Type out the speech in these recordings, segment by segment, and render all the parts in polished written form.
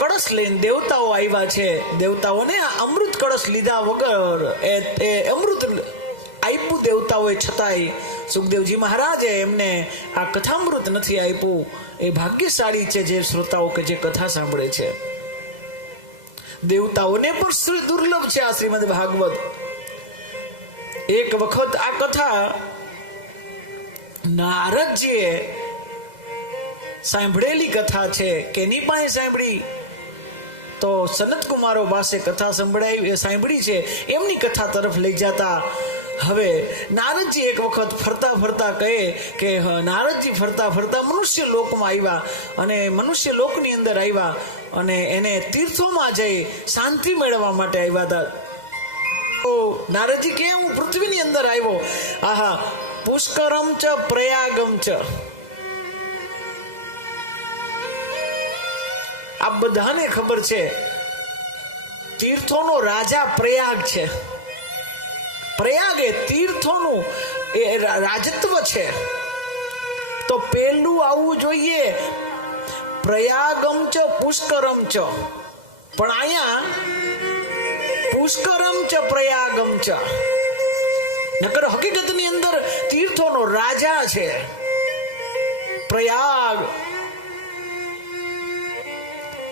કળશ લઈને દેવતાઓ આવ્યા છે. દેવતાઓને આ અમૃત કળશ લીધા વગર એ અમૃત આપ્યું દેવતાઓએ, છતાંય સુખદેવજી મહારાજે એમને આ કથામૃત નથી આપ્યું. એ ભાગ્યશાળી છે જે શ્રોતાઓ કે જે કથા સાંભળે છે. દેવતાઓને પણ દુર્લભ છે આ શ્રીમદ ભાગવત. એક વખત આ કથા નારદજીએ સાંભળેલી કથા છે. કેની પાસે સાંભળી? તો સનત કુમારો પાસે કથા સાંભળી છે. એમની કથા તરફ લઈ જતા હવે નારદજી એક વખત ફરતા ફરતા કહે કે નારદજી ફરતા ફરતા મનુષ્ય લોકમાં આવ્યા અને મનુષ્ય લોકની અંદર આવ્યા અને એને તીર્થોમાં જઈ શાંતિ મેળવવા માટે આવ્યા હતા. તો નારદજી કે હું પૃથ્વીની અંદર આવ્યો. આહા, પુષ્કરમ ચ પ્રયાગમ ચ. આ બધાને ખબર છે તીર્થોનો રાજા પ્રયાગ છે. પ્રયાગ એ તીર્થોનું એ રાજત્વ છે. તો પેલું આવવું જોઈએ પ્રયાગમ ચ પુષ્કરમ ચ. પણ અહીંયા પુષ્કરમ ચ પ્રયાગમ ચ. નકર હકીકતની અંદર તીર્થોનો રાજા છે પ્રયાગ.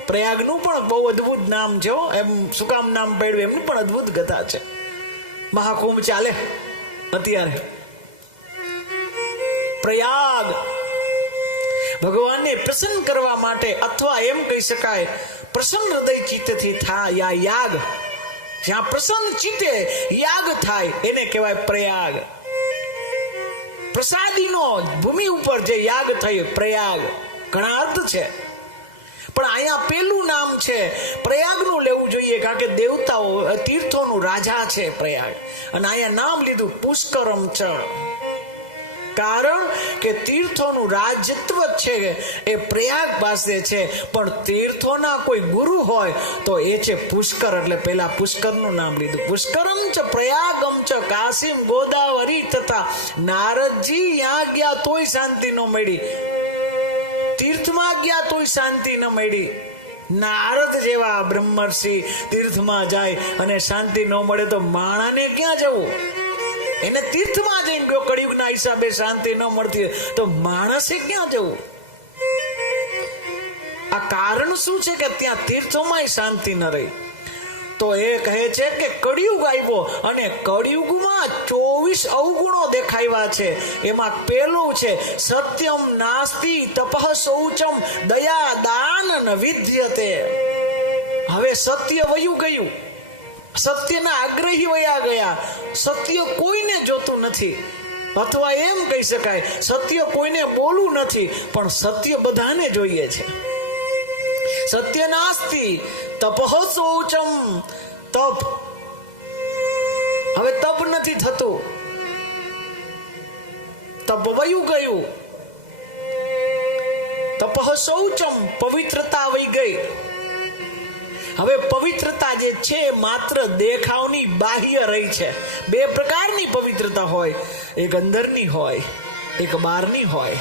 પ્રયાગનું પણ બહુ અદ્ભુત નામ છે. એમ શું કામ નામ પડ્યું? એમની પણ અદ્ભુત કથા છે. મહાકુંભ ચાલે અત્યારે. પ્રયાગ ભગવાનને પ્રસન્ન કરવા માટે, અથવા એમ કહી શકાય પ્રસન્ન હૃદય ચિત્તથી થાય યાગ. જ્યાં પ્રસન્ન ચિત્તે યાગ થાય એને કહેવાય પ્રયાગ. પ્રસાદીનો ભૂમિ ઉપર જે યાગ થયો પ્રયાગ. ઘણા અર્થ છે પણ અહીંયા પેલું નામ છે પ્રયાગનું લેવું જોઈએ, કારણ કે દેવતાઓ તીર્થોનું રાજા છે પ્રયાગ. અને અહીંયા નામ લીધું પુષ્કરમ ચ. કારણ કે તીર્થોનું રાજત્વ છે એ પ્રયાગ પાસે છે. પણ તીર્થોના કોઈ ગુરુ હોય તો એ છે પુષ્કર. એટલે પેલા પુષ્કરનું નામ લીધું. પુષ્કરમ ચ પ્રયાગમ ચ કાશીમ ગોદાવરી. તથા નારદજી ત્યાં ગયા તોય શાંતિ ન મળી, તીર્થમાં ગયા તોય શાંતિ ન મળી. નારદ જેવા બ્રહ્મર્ષિ તીર્થમાં જાય અને શાંતિ ન મળે તો માણાને ક્યાં જવું? એને તીર્થમાં જઈને ગયો. કળિયુગના હિસાબે શાંતિ ન મળતી તો માણસે ક્યાં જવું? આ કારણ શું છે કે ત્યાં તીર્થોમાં શાંતિ ન રહી? તો એ કહે છે કે કળિયુગ આવ્યો અને કળિયુગમાં 24 અવગુણો દેખાવ્યા છે. એમાં પેલું છે સત્યમ નાસ્તિ તપઃ શૌચમ દયા દાન ન વિદ્યતે. હવે સત્ય વયું ગયું, સત્યના આગ્રહી વયા ગયા. સત્ય કોઈને જોતું નથી, અથવા એમ કહી શકાય સત્ય કોઈને બોલવું નથી, પણ સત્ય બધાને જોઈએ છે. સત્ય નાસ્તિ તપઃ શૌચમ. તપ, હવે તપ નથી થતું, તપ વયું ગયું. તપઃ શૌચમ, પવિત્રતા વહી ગઈ. હવે પવિત્રતા જે છે માત્ર દેખાવની બાહ્ય રહી છે. બે પ્રકારની પવિત્રતા હોય, એક અંદરની હોય, એક બહારની હોય.